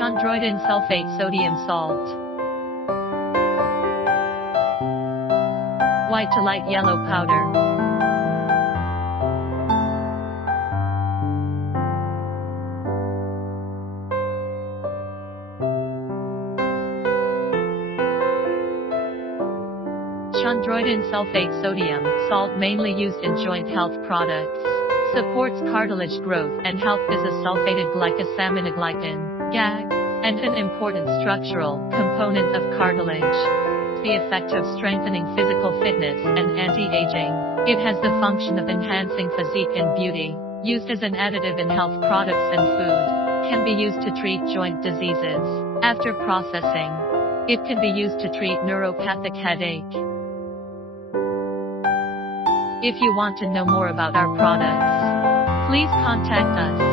Chondroitin Sulfate Sodium Salt. White to light yellow powder. Chondroitin sulfate sodium salt, mainly used in joint health products. Supports cartilage growth and health, is a sulfated glycosaminoglycan (GAG) and an important structural component of cartilage. The effect of strengthening physical fitness and anti-aging. It has the function of enhancing physique and beauty. Used as an additive in health products and food. Can be used to treat joint diseases. After processing, it can be used to treat neuropathic headache. If you want to know more about our products, please contact us.